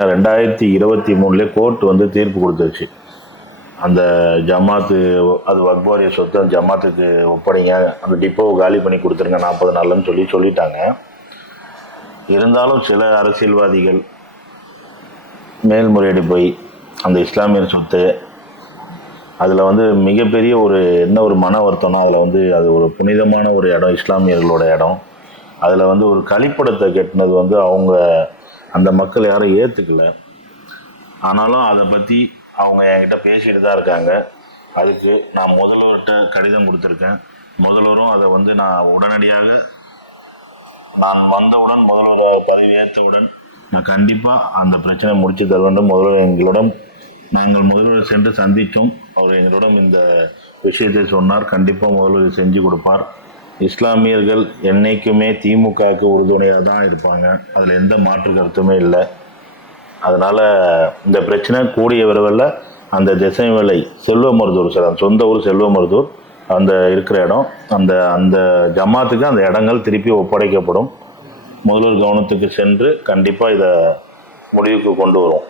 2023 court வந்து தீர்ப்பு கொடுத்துருச்சு. அந்த ஜமாத்து அது வக்பாரிய சொத்தை ஜமாத்துக்கு ஒப்படைங்க, அந்த டிப்போவை காலி பண்ணி கொடுத்துருங்க 40 நாள்னு சொல்லிட்டாங்க. இருந்தாலும் சில அரசியல்வாதிகள் மேல்முறையீடு போய் அந்த இஸ்லாமியர் சொத்து அதில் வந்து மிகப்பெரிய ஒரு மன வருத்தம்னா, அதில் வந்து அது ஒரு புனிதமான ஒரு இடம், இஸ்லாமியர்களோட இடம். அதில் வந்து ஒரு கழிப்படத்தை கட்டினது வந்து அவங்க அந்த மக்கள் யாரும் ஏற்றுக்கல. ஆனாலும் அதை பற்றி அவங்க என்கிட்ட பேசிட்டு தான் இருக்காங்க. அதுக்கு நான் முதல்வர்கிட்ட கடிதம் கொடுத்துருக்கேன். முதல்வரும் அதை வந்து நான் உடனடியாக நான் வந்தவுடன், முதல்வர் பதவி ஏற்றவுடன் நான் கண்டிப்பாக அந்த பிரச்சனை முடிச்சு தர வேண்டும். முதல்வர் நாங்கள் முதல்வர் சென்று சந்தித்தோம். அவர் எங்களிடம் இந்த விஷயத்தை சொன்னார். கண்டிப்பாக முதல்வர் செஞ்சு கொடுப்பார். இஸ்லாமியர்கள் என்றைக்குமே திமுகவுக்கு உறுதுணையாக தான் இருப்பாங்க, அதில் எந்த மாற்று கருத்துமே இல்லை. அதனால் இந்த பிரச்சனை கூடிய விரைவில் அந்த திசைவேலை செல்வமருதூர் சார், சொந்த ஊர் செல்வமருதூர், அந்த இருக்கிற இடம், அந்த ஜமாத்துக்கு அந்த இடங்கள் திருப்பி ஒப்படைக்கப்படும். முதல்வர் கவனத்துக்கு சென்று கண்டிப்பாக இதை முடிவுக்கு கொண்டு வரும்.